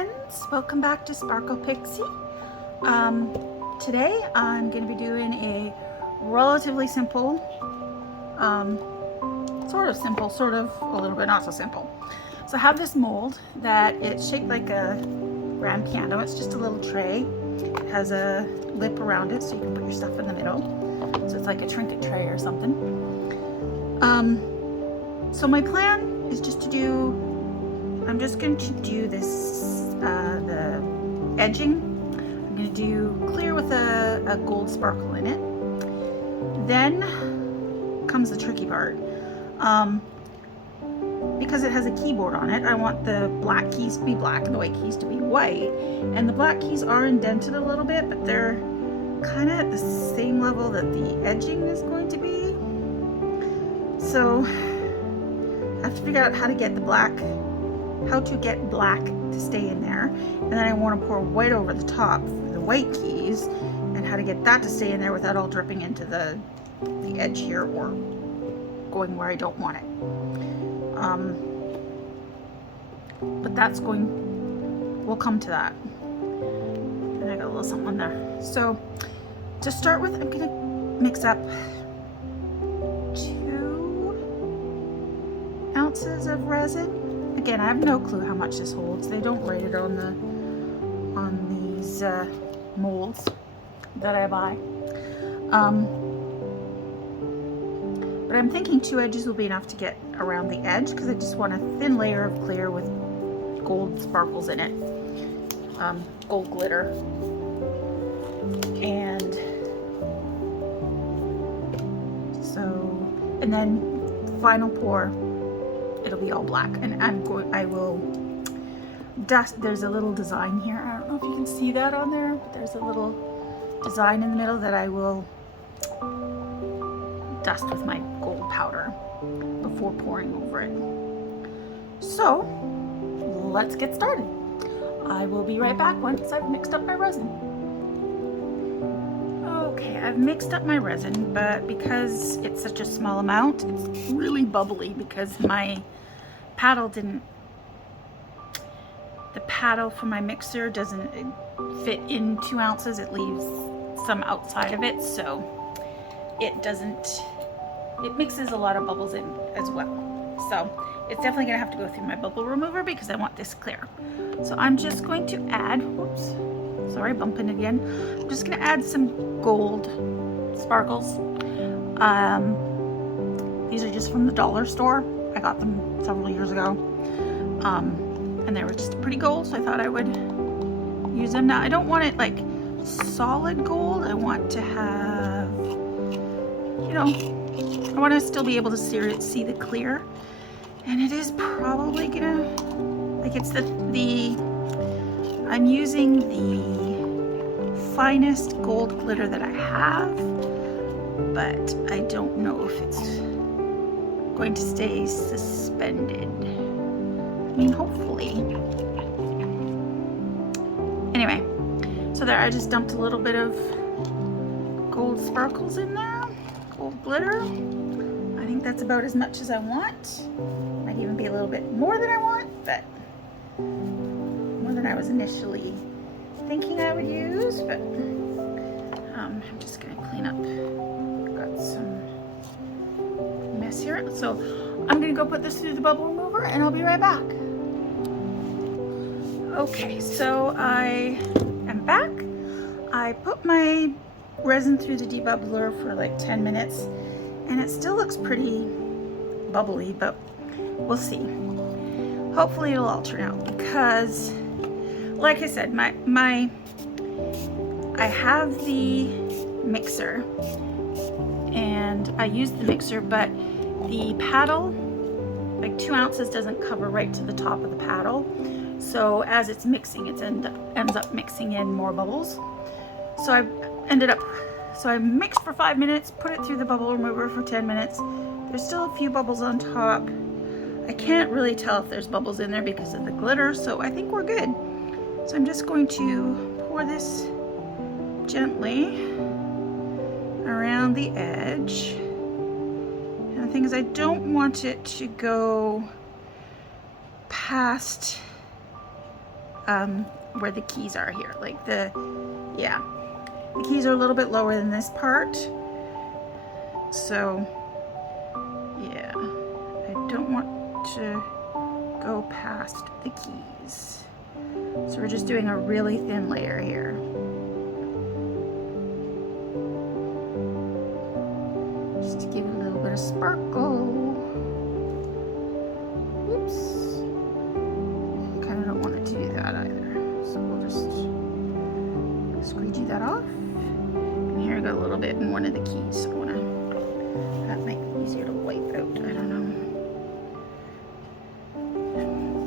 friends, welcome back to Sparkle Pixie. Today I'm going to be doing a relatively simple, sort of simple, sort of a little bit not so simple. So I have this mold that it's shaped like a grand piano. It's just a little tray. It has a lip around it so you can put your stuff in the middle. So it's like a trinket tray or something. So my plan is just to do, I'm just going to do this, the edging. I'm going to do clear with a gold sparkle in it. Then comes the tricky part. Because it has a keyboard on it, I want the black keys to be black and the white keys to be white. And the black keys are indented a little bit, but they're kind of at the same level that the edging is going to be. So I have to figure out how to get black to stay in there, and then I want to pour white over the top for the white keys, and how to get that to stay in there without all dripping into the edge here or going where I don't want it. But we'll come to that. And I got a little something there. So to start with, I'm gonna mix up 2 ounces of resin. Again, I have no clue how much this holds. They don't write it on these molds that I buy. But I'm thinking 2 edges will be enough to get around the edge because I just want a thin layer of clear with gold sparkles in it, gold glitter. And then final pour, it'll be all black, and I will dust. There's a little design here. I don't know if you can see that on there, but there's a little design in the middle that I will dust with my gold powder before pouring over it. So let's get started. I will be right back once I've mixed up my resin. Okay, I've mixed up my resin, but because it's such a small amount, it's really bubbly because my paddle the paddle for my mixer doesn't fit in 2 ounces. It leaves some outside of it, so it mixes a lot of bubbles in as well. So it's definitely gonna have to go through my bubble remover because I want this clear. So I'm just going to add, whoops, sorry, bumping again. I'm just gonna add some gold sparkles. These are just from the dollar store. I got them several years ago. And they were just pretty gold, so I thought I would use them. Now I don't want it like solid gold. I want to have, you know, I want to still be able to see the clear. And it is probably gonna, like, it's I'm using the finest gold glitter that I have, but I don't know if it's going to stay suspended. I mean, hopefully. Anyway, so there I just dumped a little bit of gold sparkles in there, gold glitter. I think that's about as much as I want. Might even be a little bit more than I want, but more than I was initially thinking I would use. But I'm just gonna clean up. Got some mess here, so I'm gonna go put this through the bubble remover and I'll be right back. Okay, so I am back. I put my resin through the debubbler for like 10 minutes and it still looks pretty bubbly, but we'll see. Hopefully it'll all turn out because, like I said, I have the mixer and I use the mixer, but the paddle, like 2 ounces doesn't cover right to the top of the paddle. So as it's mixing, it ends up mixing in more bubbles. So I mixed for 5 minutes, put it through the bubble remover for 10 minutes. There's still a few bubbles on top. I can't really tell if there's bubbles in there because of the glitter, so I think we're good. So I'm just going to pour this gently around the edge. And the thing is, I don't want it to go past where the keys are here. Like the keys are a little bit lower than this part. So yeah, I don't want to go past the keys. So we're just doing a really thin layer here. Just to give it a little bit of sparkle. Oops. Kind of don't want it to do that either. So we'll just squeegee that off. And here I got a little bit in one of the keys. So I wanna, that might be easier to wipe out. I don't know.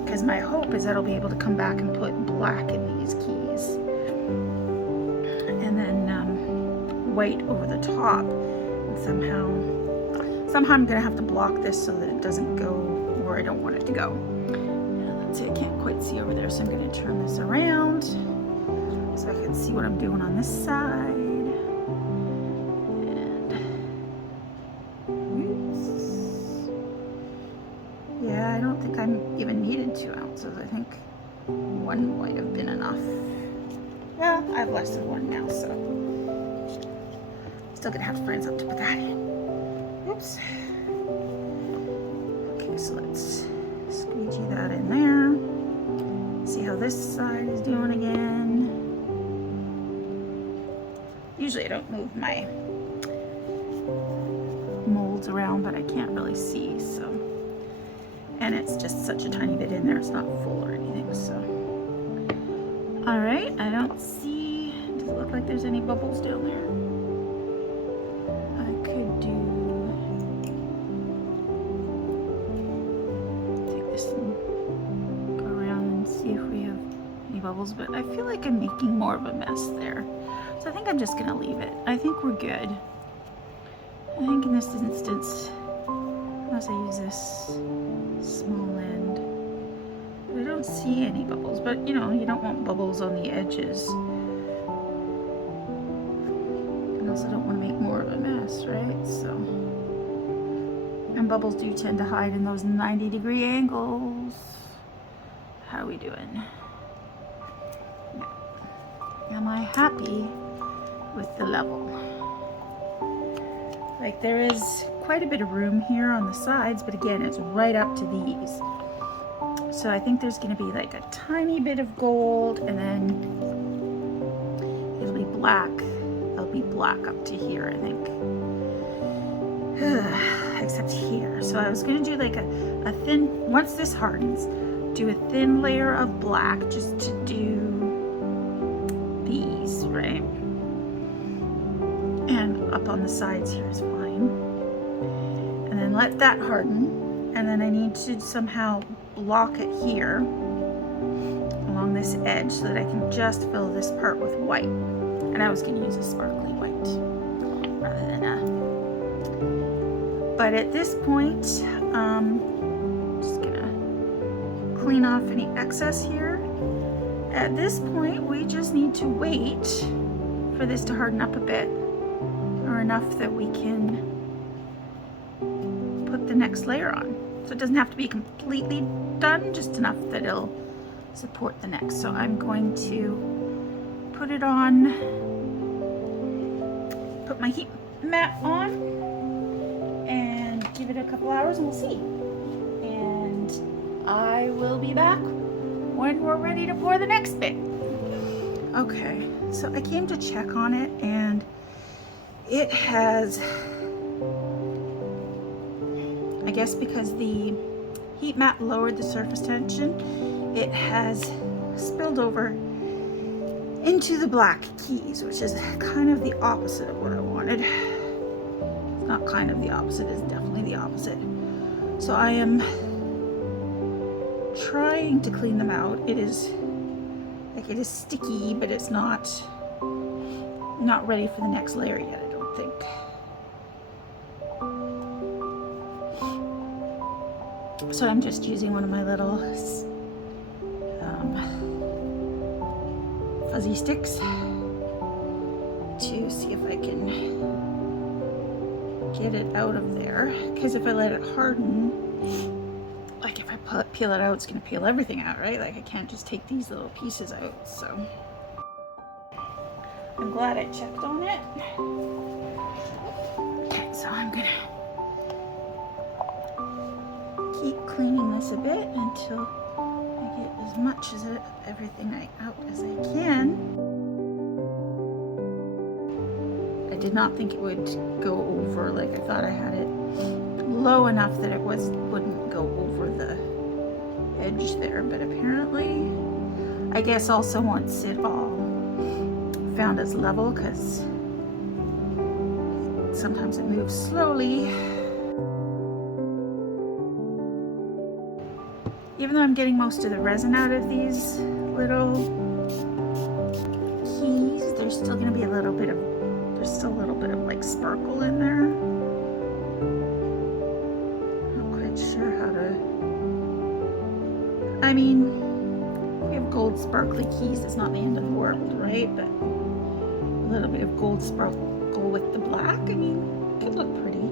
Because my hope is that I'll be able to come back and put black in these keys. And then white over the top. And somehow I'm gonna have to block this so that it doesn't go where I don't want it to go. Let's see, I can't quite see over there, so I'm gonna turn this around so I can see what I'm doing on this side. And yeah, I don't think I even needed 2 ounces. I think 1 might have been enough. Well, I have less than 1 now, so still gonna have to find something to put that in. Oops. Okay, so let's squeegee that in there. See how this side is doing again. Usually I don't move my molds around, but I can't really see, so. And it's just such a tiny bit in there, it's not full or anything, so. All right, I don't see, does it look like there's any bubbles down there? I could do, take this and go around and see if we have any bubbles, but I feel like I'm making more of a mess there. So I think I'm just gonna leave it. I think we're good. I think in this instance, unless I use this small end, but I don't see any bubbles, but you know, you don't want bubbles on the edges. And also don't want to make more of a mess, right? So, and bubbles do tend to hide in those 90-degree angles. How are we doing? Am I happy with the level? Like, there is quite a bit of room here on the sides, but again, it's right up to these. So I think there's gonna be like a tiny bit of gold, and then it'll be black. There'll be black up to here, I think. Except here. So I was gonna do like a thin, once this hardens, do a thin layer of black just to do these, right? And up on the sides here is fine. And then let that harden. And then I need to somehow block it here along this edge so that I can just fill this part with white. And I was going to use a sparkly white rather than a... But at this point, I'm just going to clean off any excess here. At this point, we just need to wait for this to harden up a bit, or enough that we can put the next layer on. So it doesn't have to be completely done, just enough that it'll support the next. So I'm going to put it on, put my heat mat on, and give it a couple hours and we'll see. And I will be back when we're ready to pour the next bit. Okay, so I came to check on it, and it has, I guess because the heat mat lowered the surface tension, it has spilled over into the black keys, which is kind of the opposite of what I wanted. It's not kind of the opposite, it's definitely the opposite. So I am trying to clean them out. It is like, it is sticky, but it's not ready for the next layer yet, I don't think. So I'm just using one of my little fuzzy sticks to see if I can get it out of there, because if I let it harden, like if I peel it out, it's gonna peel everything out, right? Like I can't just take these little pieces out, so. I'm glad I checked on it. Okay, so I'm gonna keep cleaning this a bit until I get as much as everything out as I can. I did not think it would go over, like I thought I had it low enough that it wouldn't go over the edge there, but apparently, I guess also once it all found its level, because sometimes it moves slowly. Even though I'm getting most of the resin out of these little keys, there's still going to be a little bit of like sparkle in there. Not quite sure how to, I mean, if we have gold sparkly keys, it's not the end of the world, right? But a little bit of gold sparkle with the black, I mean, it could look pretty.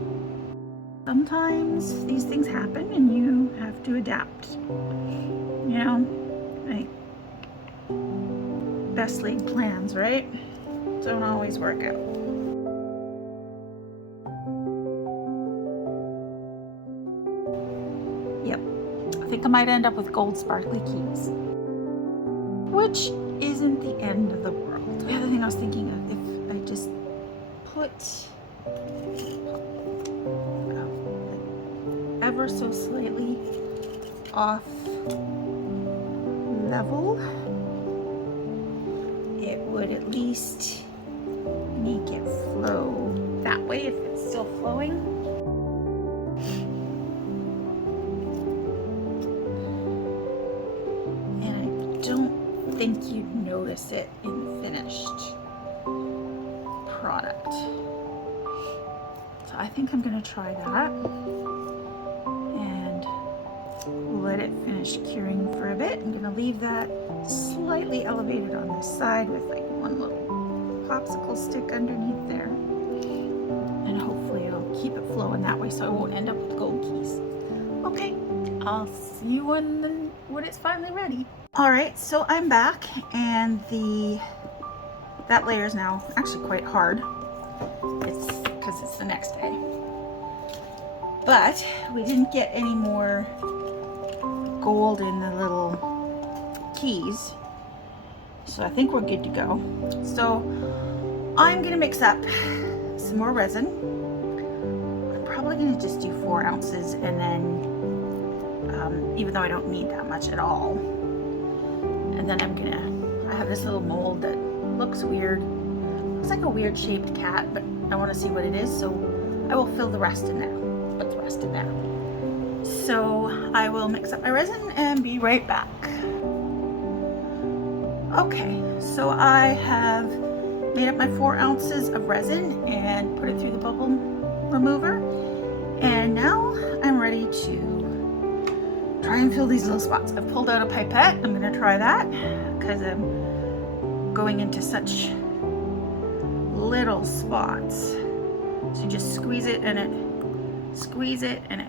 Sometimes these things happen and you have to adapt, you know, like best laid plans, right? Don't always work out. Yep, I think I might end up with gold sparkly keys, which isn't the end of the world. The other thing I was thinking of, if I just put ever so slightly off level, it would at least make it flow that way if it's still flowing. And I don't think you'd notice it in the finished product. So I think I'm going to try that and let it finish curing for a bit. I'm going to leave that slightly elevated on this side with like one little popsicle stick underneath there, and hopefully it'll keep it flowing that way so I won't end up with gold keys. Okay, I'll see you when it's finally ready. All right, so I'm back, and that layer is now actually quite hard. It's because it's the next day, but we didn't get any more gold in the little keys, so I think we're good to go. So I'm gonna mix up some more resin. I'm probably gonna just do 4 ounces, and then even though I don't need that much at all, and then I have this little mold that looks weird. Looks like a weird shaped cat, but I want to see what it is, so I will fill the rest in there. Put the rest in there. So I will mix up my resin and be right back. Okay, so I have made up my 4 ounces of resin and put it through the bubble remover, and now I'm ready to try and fill these little spots. I've pulled out a pipette. I'm going to try that because I'm going into such little spots. So just squeeze it and it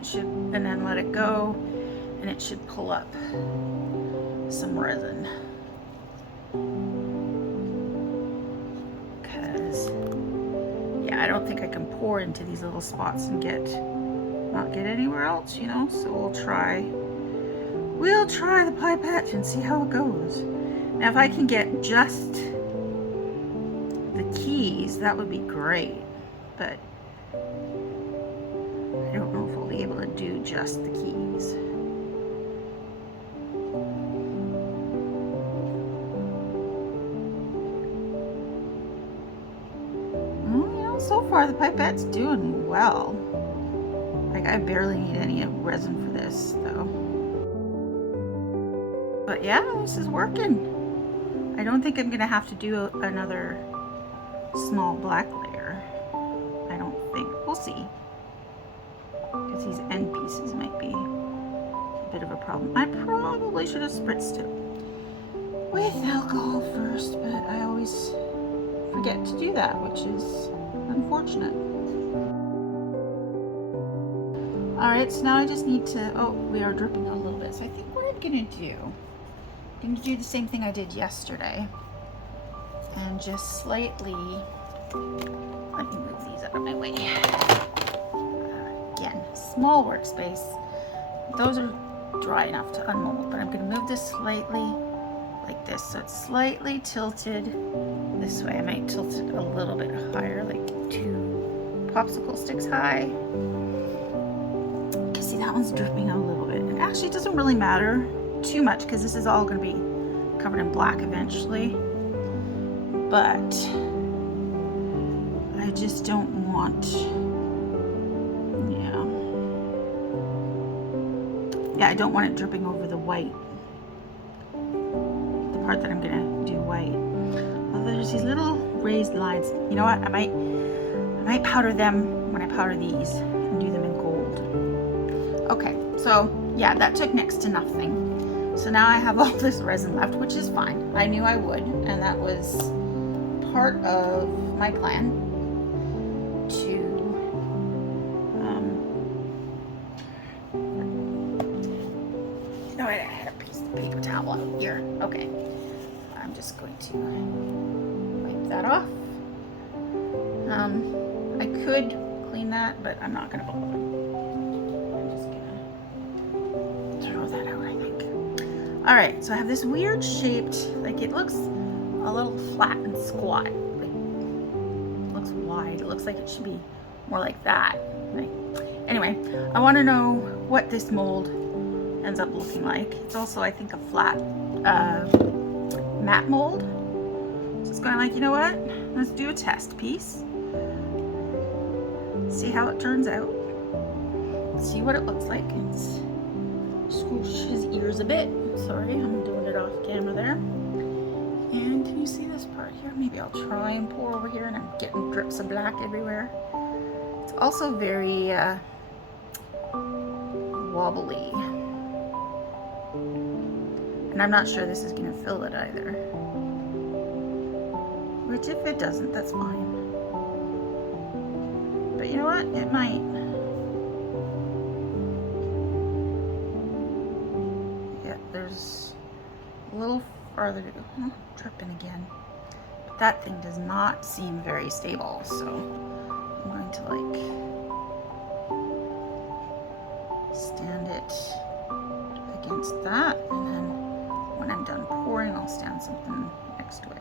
should, and then let it go, and it should pull up some resin. Because yeah, I don't think I can pour into these little spots and not get anywhere else, you know. So we'll try the pipette and see how it goes. Now if I can get just the keys, that would be great, but I don't know if I'll be able to do just the keys. Well, you know, so far the pipette's doing well. Like, I barely need any resin for this though. But yeah, this is working. I don't think I'm gonna have to do another small black layer. I don't think. We'll see. Because these end pieces might be a bit of a problem. I probably should have spritzed it with alcohol first, but I always forget to do that, which is unfortunate. All right, so now I just need to, oh, we are dripping a little bit. So I think what I'm gonna do, the same thing I did yesterday and just slightly, let me move these out of my way. Again, small workspace. Those are dry enough to unmold, but I'm gonna move this slightly like this. So it's slightly tilted this way. I might tilt it a little bit higher, like 2 popsicle sticks high. See, that one's dripping a little bit. And actually it doesn't really matter too much because this is all gonna be covered in black eventually. But I just don't want, yeah, I don't want it dripping over the white, the part that I'm gonna do white. Well, there's these little raised lines. You know what? I might powder them when I powder these and do them in gold. Okay, so yeah, that took next to nothing. So now I have all this resin left, which is fine. I knew I would, and that was part of my plan to no, I had a piece of paper towel out here. Okay, I'm just going to wipe that off. I could clean that, but I'm not gonna bother. I'm just gonna throw that out, I think. All right, so I have this weird shaped, like it looks a little flat and squat. Like, it looks wide. It looks like it should be more like that. Right? Anyway, I want to know what this mold ends up looking like. It's also, I think, a flat matte mold. So it's going like, you know what? Let's do a test piece. See how it turns out. See what it looks like. It's squish his ears a bit. Sorry, I'm doing it off camera there. And can you see this part here? Maybe I'll try and pour over here, and I'm getting drips of black everywhere. It's also very wobbly. And I'm not sure this is gonna fill it either. Which if it doesn't, that's fine. But you know what? It might. Yeah, there's a little farther to go. Oh, dripping again. But that thing does not seem very stable, so I'm going to like stand it against that, and then when I'm done pouring, I'll stand something next to it.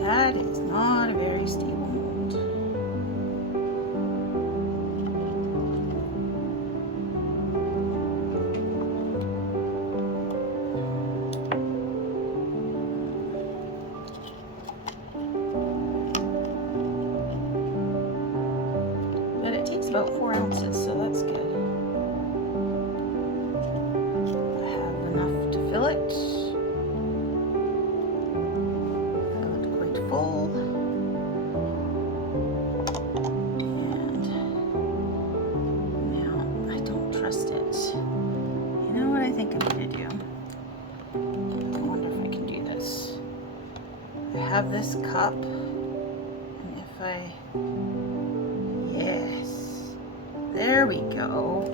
That is not a very stable mold. But it takes about 4 ounces, so that's good. I have enough to fill it. Full, and now I don't trust it. You know what I think I'm gonna do? I wonder if I can do this. I have this cup, and if I, yes, there we go.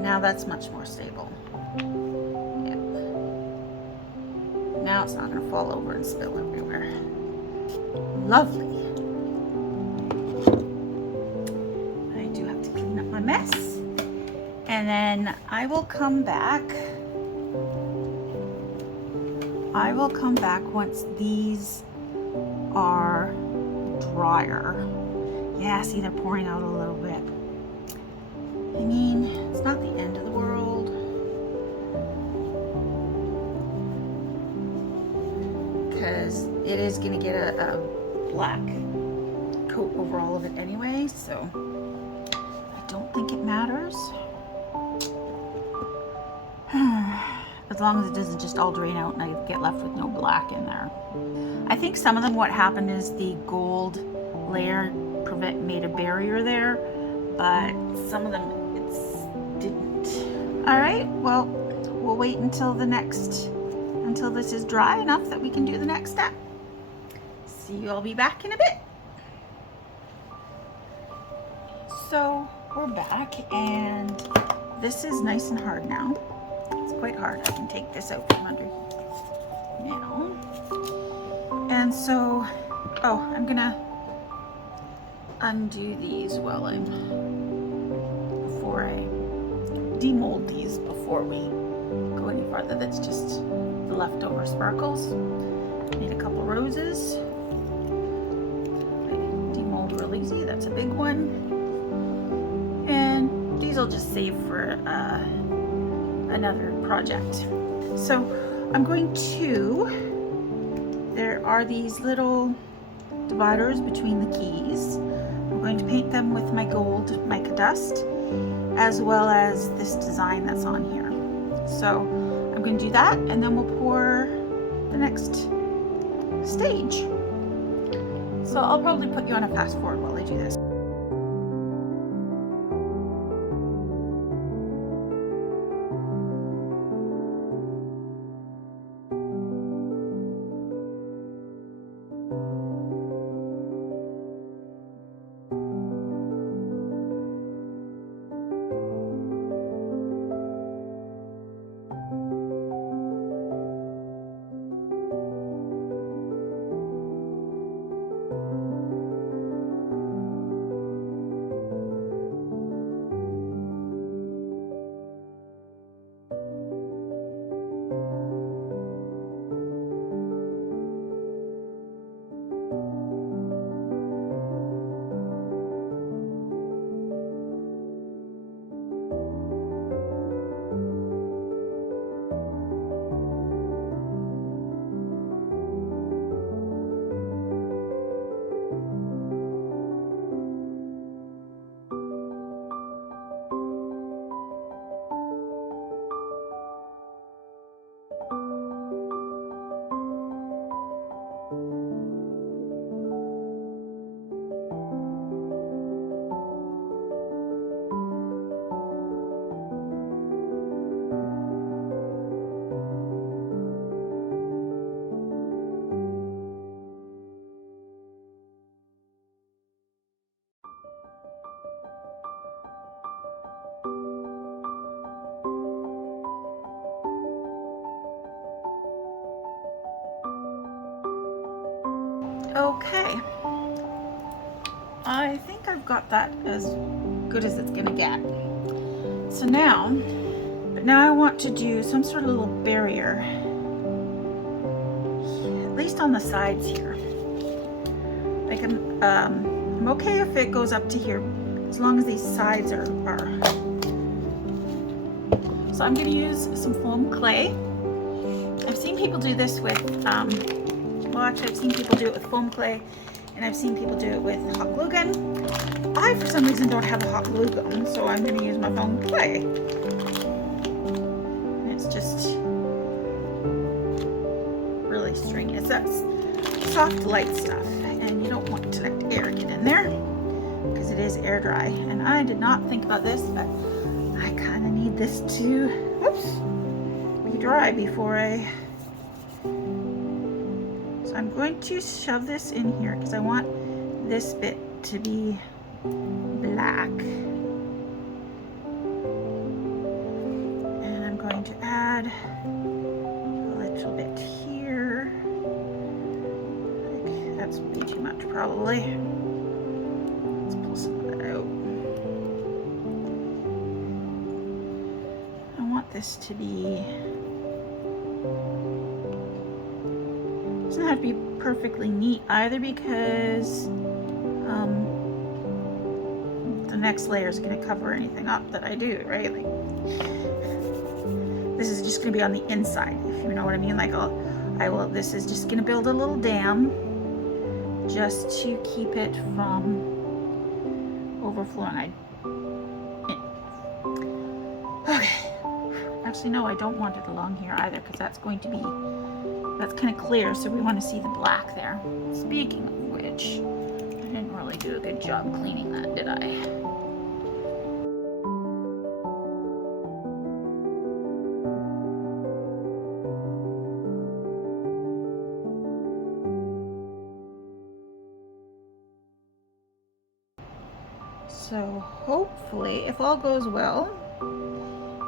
Now that's much more stable. Yep. Now it's not gonna fall over and spill everywhere. Lovely. I do have to clean up my mess, and then I will come back. I will come back once these are drier. Yeah, see, they're pouring out a little bit. I mean, it's not the end of the world. Because it is going to get a black coat over all of it anyway, so I don't think it matters. As long as it doesn't just all drain out and I get left with no black in there. I think some of them, what happened is the gold layer made a barrier there, but some of them it didn't. All right, well, we'll we'll wait until until this is dry enough that we can do the next step. See, I'll be back in a bit. So we're back, and this is nice and hard now. It's quite hard. I can take this out from under now. And so, oh, I'm gonna undo these before I demold these before we go any farther. That's just the leftover sparkles. Need a couple roses. Demold real easy. That's a big one. And these I'll just save for another project. So I'm going to, there are these little dividers between the keys. I'm going to paint them with my gold mica dust, as well as this design that's on here. So I'm going to do that, and then we'll pour the next stage. So I'll probably put you on a fast forward while I do this. Okay, I think I've got that as good as it's gonna get. So now I want to do some sort of little barrier, at least on the sides here. Like I'm okay if it goes up to here, as long as these sides are. So I'm gonna use some foam clay. I've seen people do this with, well, actually I've seen people do it with foam clay, and I've seen people do it with hot glue gun. I, for some reason, don't have a hot glue gun, so I'm going to use my foam clay. And it's just really stringy. It's that soft, light stuff, and you don't want to let air get in there because it is air dry. And I did not think about this, but I kind of need this to, whoops, be dry before I. I'm going to shove this in here because I want this bit to be black. And I'm going to add a little bit here. Like, that's way too much probably. Let's pull some of that out. I want this to be, doesn't have to be perfectly neat either, because the next layer is going to cover anything up that I do, right? Like, this is just going to be on the inside, if you know what I mean. Like, this is just going to build a little dam just to keep it from overflowing. Okay. Actually, no, I don't want it along here either, because that's going to be, that's kind of clear, so we want to see the black there. Speaking of which, I didn't really do a good job cleaning that, did I? So hopefully, if all goes well,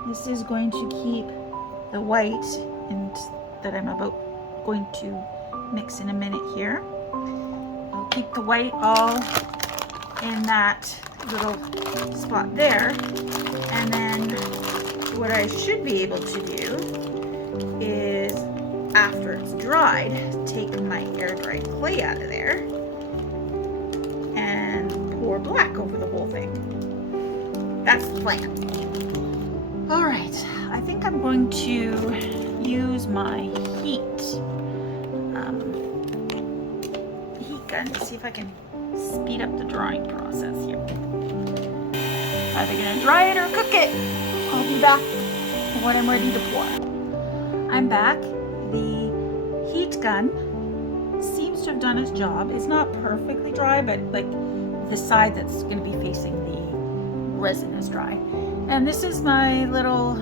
this is going to keep the white that I'm going to mix in a minute here. I'll keep the white all in that little spot there, and then what I should be able to do is, after it's dried, take my air dried clay out of there and pour black over the whole thing. That's the plan. All right, I think I'm going to use my heat gun to see if I can speed up the drying process here. Either gonna dry it or cook it. I'll be back when I'm ready to pour. I'm back. The heat gun seems to have done its job. It's not perfectly dry, but like the side that's gonna be facing the resin is dry. And this is my little,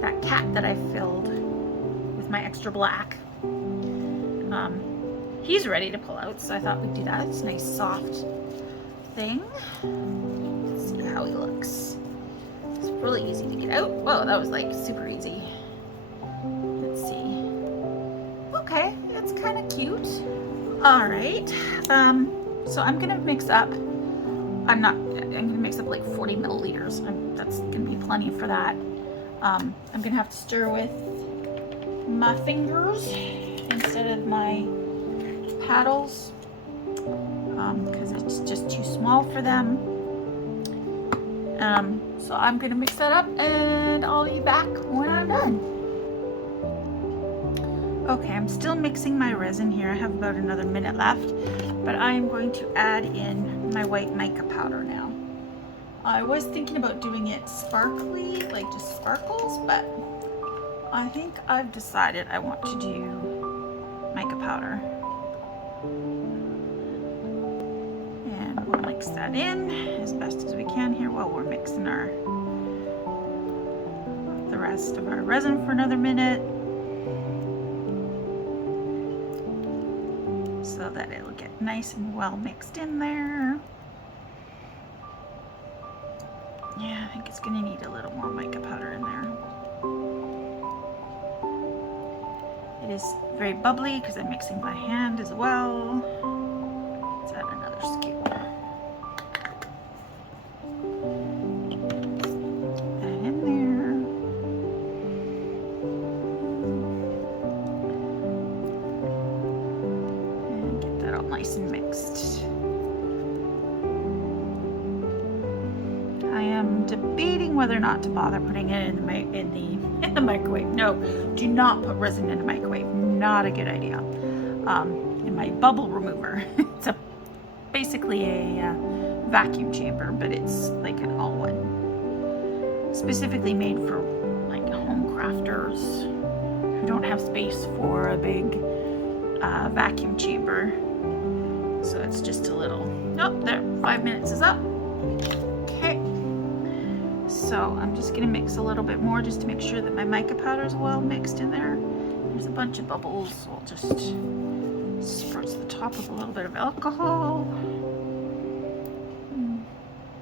that cat that I filled with my extra black. He's ready to pull out, so I thought we'd do that. It's a nice soft thing. Let's see how he looks. It's really easy to get out. Whoa, that was like super easy. Let's see. Okay, it's kind of cute. All right, so I'm gonna mix up, I'm gonna mix up like 40 milliliters. That's gonna be plenty for that. I'm gonna have to stir with my fingers instead of my paddles because it's just too small for them. So I'm gonna mix that up and I'll be back when I'm done. Okay, I'm still mixing my resin here. I have about another minute left, but I am going to add in my white mica powder now. I was thinking about doing it sparkly, like just sparkles, but I think I've decided I want to do mica powder. And we'll mix that in as best as we can here while we're mixing the rest of our resin for another minute, so that it'll get nice and well mixed in there. Yeah, I think it's gonna need a little more mica powder in there. It is very bubbly because I'm mixing by hand as well. Let's add another scoop. That in there. And get that all nice and mixed. I am debating whether or not to bother putting it in the microwave. No, do not put resin in the microwave. Not a good idea. In my bubble remover, it's basically a vacuum chamber, but it's like an all-one, specifically made for like home crafters who don't have space for a big vacuum chamber. So it's just a little. Oh, there. 5 minutes is up. Okay. So I'm just gonna mix a little bit more just to make sure that my mica powder is well mixed in there. There's a bunch of bubbles, so I'll just spritz the top with a little bit of alcohol.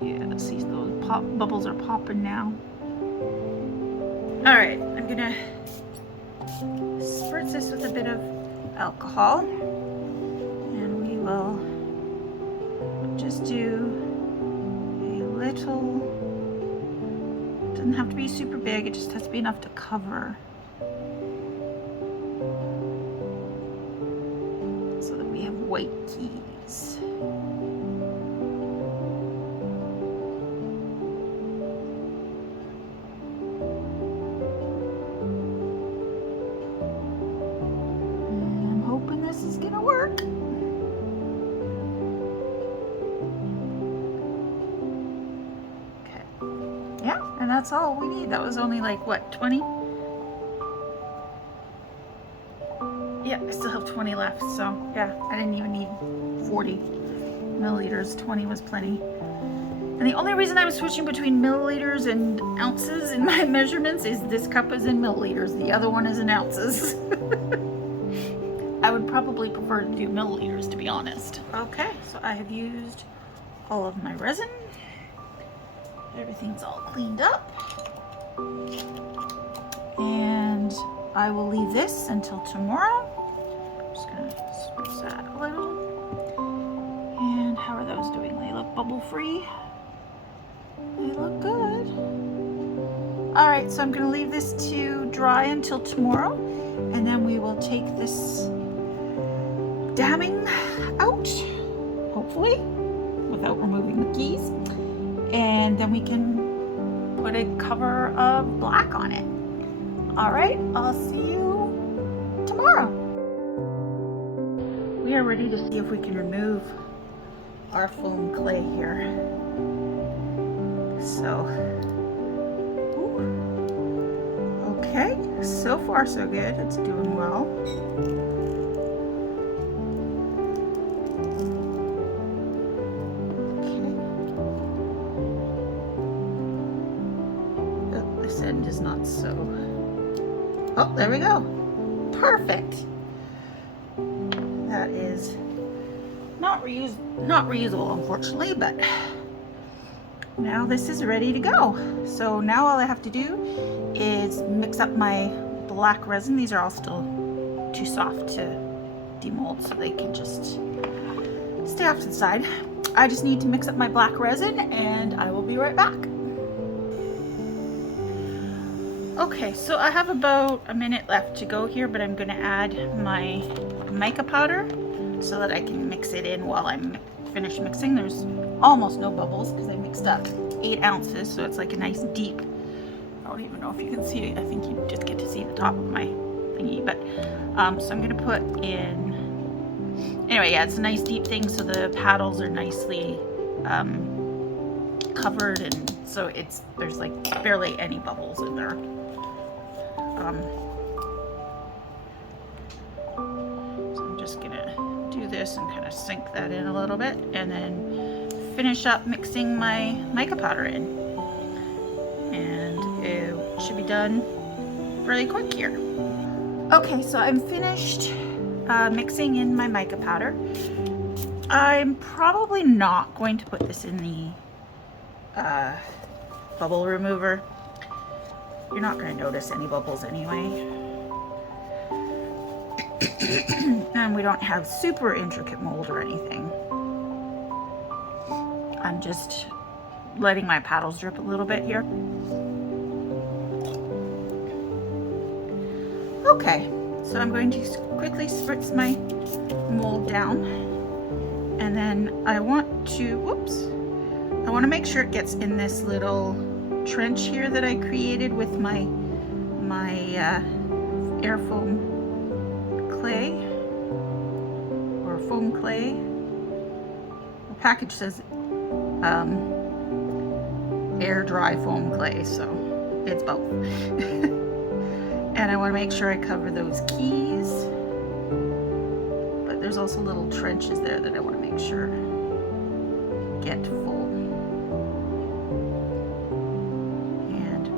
Yeah, see those bubbles are popping now. All right, I'm gonna spritz this with a bit of alcohol, and we will just do a little. Doesn't have to be super big, it just has to be enough to cover, so that we have white keys. And I'm hoping this is gonna work. Yeah, and that's all we need. That was only like, what, 20? Yeah, I still have 20 left, so yeah, I didn't even need 40 milliliters. 20 was plenty. And the only reason I'm switching between milliliters and ounces in my measurements is this cup is in milliliters, the other one is in ounces. I would probably prefer to do milliliters, to be honest. Okay, so I have used all of my resin. Everything's all cleaned up. And I will leave this until tomorrow. I'm just gonna spritz that a little. And how are those doing? They look bubble free. They look good. All right, so I'm gonna leave this to dry until tomorrow, and then we will take this damming out, hopefully, without removing the keys. And then we can put a cover of black on it. All right, I'll see you tomorrow. We are ready to see if we can remove our foam clay here. So, okay, so far so good. It's doing well. This end is not so. Oh, there we go. Perfect. That is not reusable, unfortunately, but now this is ready to go. So now all I have to do is mix up my black resin. These are all still too soft to demold, so they can just stay off to the side. I just need to mix up my black resin and I will be right back. Okay, so I have about a minute left to go here, but I'm going to add my mica powder so that I can mix it in while I'm finished mixing. There's almost no bubbles because I mixed up 8 ounces, so it's like a nice deep. I don't even know if you can see it. I think you just get to see the top of my thingy, but so I'm going to put in. Anyway, yeah, it's a nice deep thing, so the paddles are nicely covered, and so there's like barely any bubbles in there. So I'm just gonna do this and kind of sink that in a little bit, and then finish up mixing my mica powder in, and it should be done really quick here. Okay, so I'm finished mixing in my mica powder. I'm probably not going to put this in the bubble remover. You're not going to notice any bubbles anyway. And we don't have super intricate mold or anything. I'm just letting my paddles drip a little bit here. Okay, so I'm going to quickly spritz my mold down. And then I want to make sure it gets in this little trench here that I created with my air foam clay, or foam clay. The package says air dry foam clay, so it's both. And I want to make sure I cover those keys, but there's also little trenches there that I want to make sure get full.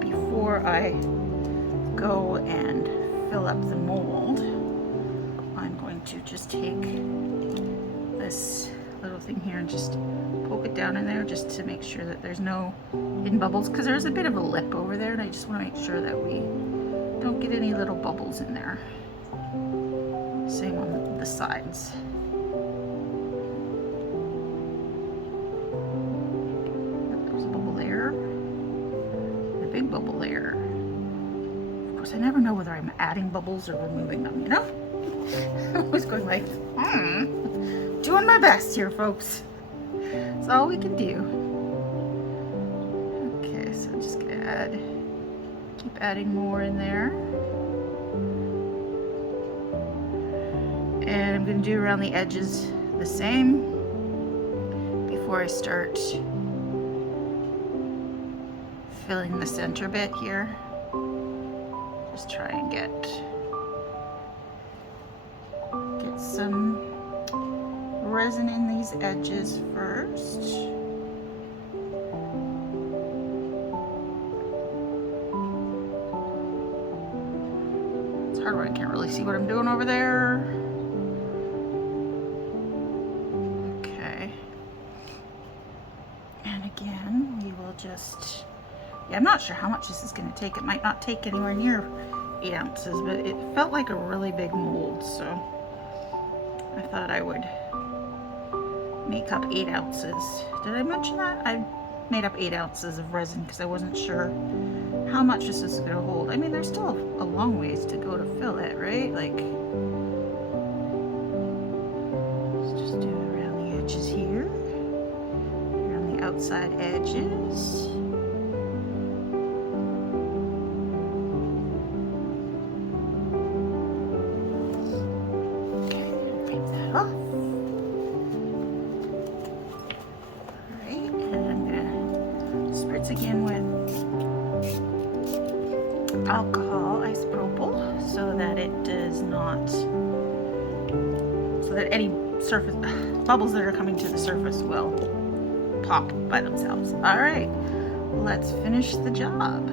Before I go and fill up the mold, I'm going to just take this little thing here and just poke it down in there just to make sure that there's no hidden bubbles, because there's a bit of a lip over there, and I just want to make sure that we don't get any little bubbles in there. Same on the sides. There's a bubble there. Big bubble there. Of course, I never know whether I'm adding bubbles or removing them, you know? I'm always going like, doing my best here, folks. That's all we can do. Okay, so I'm just gonna keep adding more in there. And I'm gonna do around the edges the same before I start filling the center bit here. Just try and get some resin in these edges first. It's hard when I can't really see what I'm doing over there. Okay. And again, we will just just, yeah, I'm not sure how much this is going to take. It might not take anywhere near 8 ounces, but it felt like a really big mold, so I thought I would make up 8 ounces. Did I mention that? I made up 8 ounces of resin because I wasn't sure how much this is going to hold. I mean, there's still a long ways to go to fill it, right? Like, let's just do it around the edges here, around the outside edges. Again with alcohol isopropyl so that it does not, so that any surface bubbles that are coming to the surface will pop by themselves. All right, let's finish the job.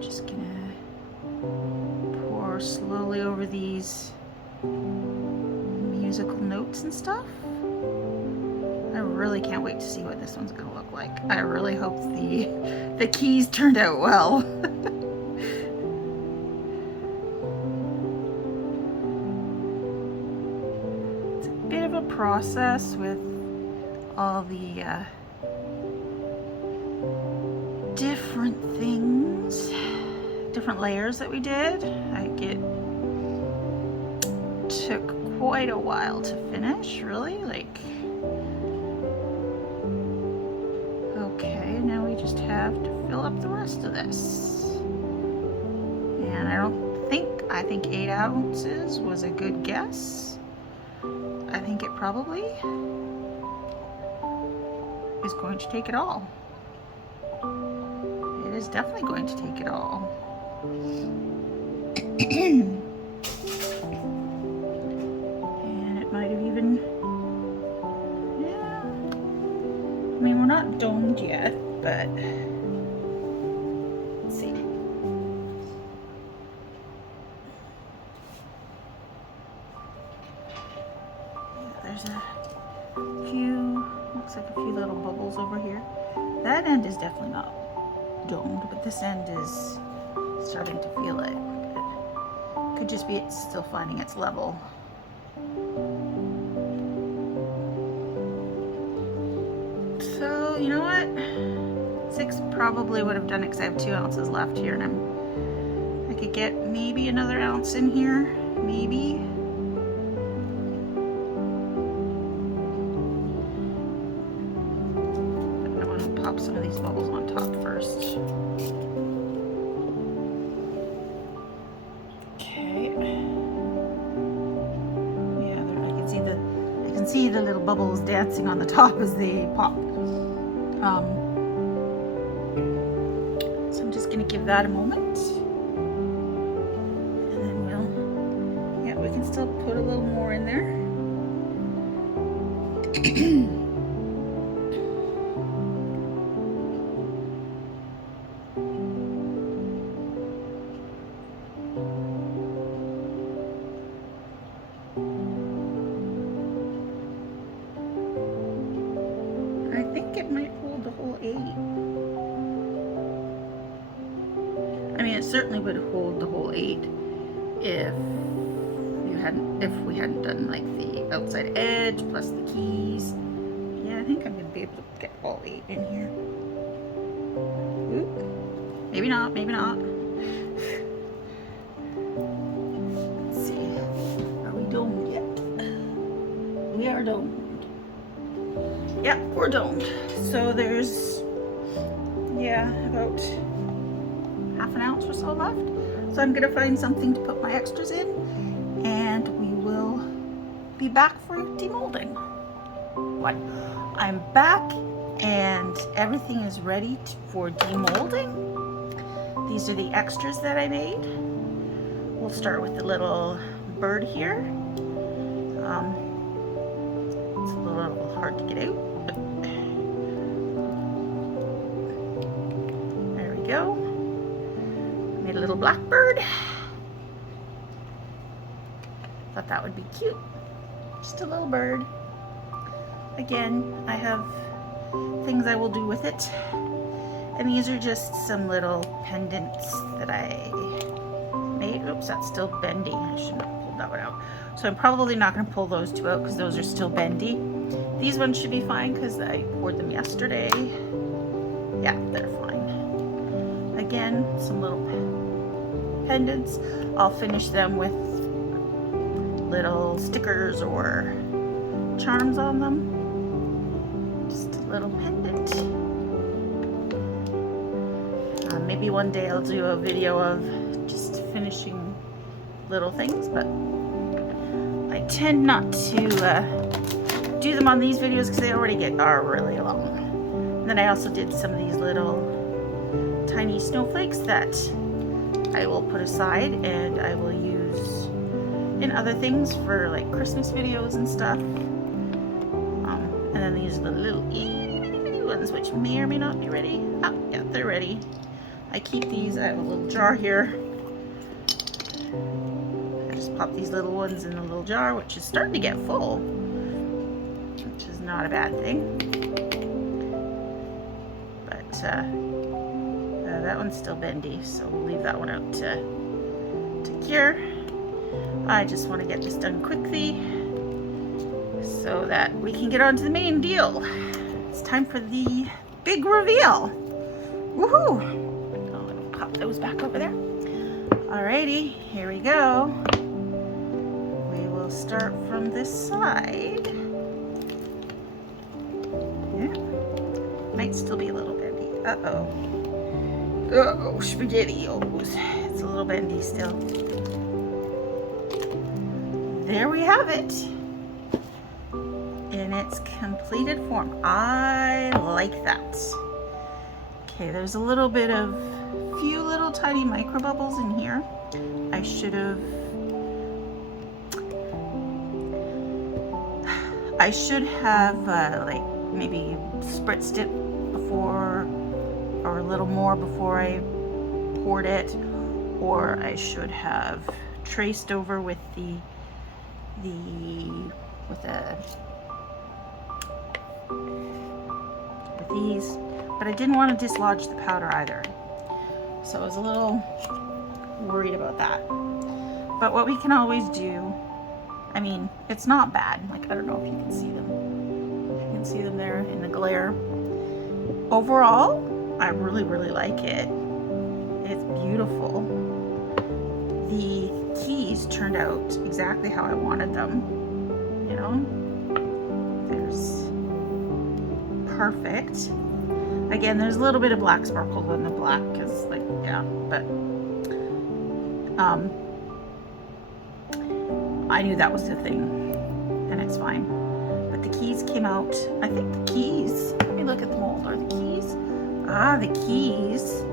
Just gonna pour slowly over these musical notes and stuff. I really can't wait to see what this one's gonna look like. I really hope the keys turned out well. It's a bit of a process with all the different things, different layers that we did. It took quite a while to finish, really. Like, okay, now we just have to fill up the rest of this. And I think 8 ounces was a good guess. I think it probably is going to take it all. It is definitely going to take it all. I mean, we're not domed yet, but let's see. Yeah, there's a few, looks like a few little bubbles over here. That end is definitely not domed, but this end is starting to feel it. It could just be it's still finding its level. So, you know what? 6 probably would have done it because I have 2 ounces left here, and I could get maybe another ounce in here, maybe. But I want to pop some of these bubbles on top first. Okay. Yeah, I can see the little bubbles dancing on the top as they pop. So I'm just going to give that a moment, and then we can still put a little more in there. I think it might hold the whole 8. I mean, it certainly would hold the whole 8 if we hadn't done like the outside edge plus the keys. Yeah, I think I'm gonna be able to get all 8 in here. Oop. Maybe not, maybe not. Let's see. Are we domed yet? We are domed. Yep, we're domed. So there's, yeah, about half an ounce or so left. So I'm gonna find something to put my extras in, and we will be back for demolding. What? I'm back and everything is ready for demolding. These are the extras that I made. We'll start with the little bird here. It's a little hard to get out. There we go. Made a little blackbird. thought that would be cute. Just a little bird. Again, I have things I will do with it. And these are just some little pendants that I made. Oops, that's still bendy. I shouldn't have pulled that one out. So I'm probably not going to pull those two out because those are still bendy. These ones should be fine because I poured them yesterday. Yeah, they're fine. Again, some little pendants. I'll finish them with little stickers or charms on them. Just a little pendant. Maybe one day I'll do a video of just finishing little things, but I tend not to do them on these videos because they already are really long. And then I also did some of these little tiny snowflakes that I will put aside and I will use in other things for like Christmas videos and stuff. And then these are the little itty ones which may or may not be ready. Oh, yeah, they're ready. I keep these, I have a little jar here. I just pop these little ones in a little jar, which is starting to get full, which is not a bad thing. But that one's still bendy, so we'll leave that one out to cure. I just want to get this done quickly so that we can get on to the main deal. It's time for the big reveal. Woohoo! Pop those back over there. Alrighty, here we go. We will start from this side. Yeah. Might still be a little bendy. Uh-oh. Uh-oh, SpaghettiOs. It's a little bendy still. There we have it. In its completed form. I like that. Okay, there's a little bit of few little tiny micro bubbles in here. I should have like maybe spritzed it before or a little more before I poured it, or I should have traced over with these, but I didn't want to dislodge the powder either. So I was a little worried about that. But what we can always do, I mean, it's not bad. Like, I don't know if you can see them. You can see them there in the glare. Overall, I really, really like it. It's beautiful. The keys turned out exactly how I wanted them. You know? There's perfect. Again, there's a little bit of black sparkles on the black because, like, yeah, but I knew that was the thing, and it's fine. But the keys came out. I think the keys, let me look at the mold. Are the keys? Ah, the keys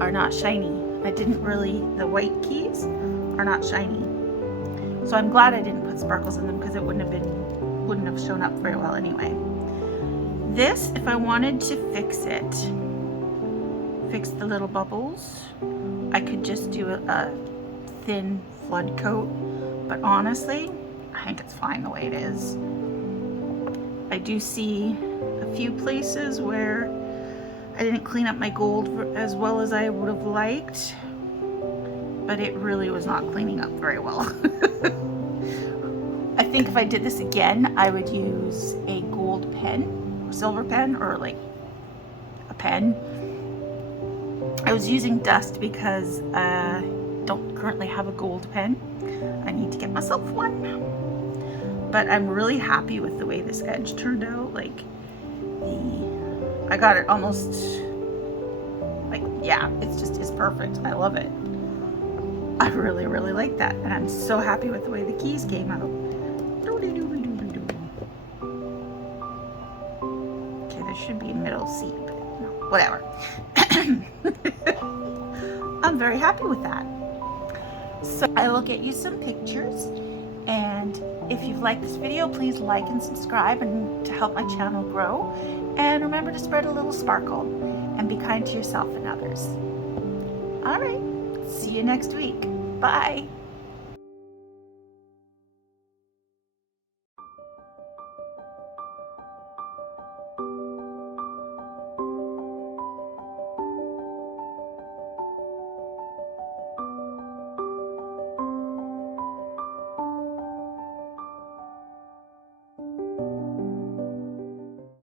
are not shiny. The white keys are not shiny. So I'm glad I didn't put sparkles in them because it wouldn't have shown up very well anyway. This, if I wanted to fix the little bubbles, I could just do a thin flood coat, but honestly, I think it's fine the way it is. I do see a few places where I didn't clean up my gold as well as I would have liked, but it really was not cleaning up very well. I think if I did this again, I would use a gold pen, silver pen, or like a pen. I was using dust because I don't currently have a gold pen. I need to get myself one. But I'm really happy with the way this edge turned out. Like, I got it almost, like, yeah, it's perfect. I love it. I really, really like that. And I'm so happy with the way the keys came out. Okay, there should be a middle seat, but no, whatever. I'm very happy with that. So I will get you some pictures, and if you've liked this video, please like and subscribe and to help my channel grow. And remember to spread a little sparkle and be kind to yourself and others. All right, see you next week. Bye.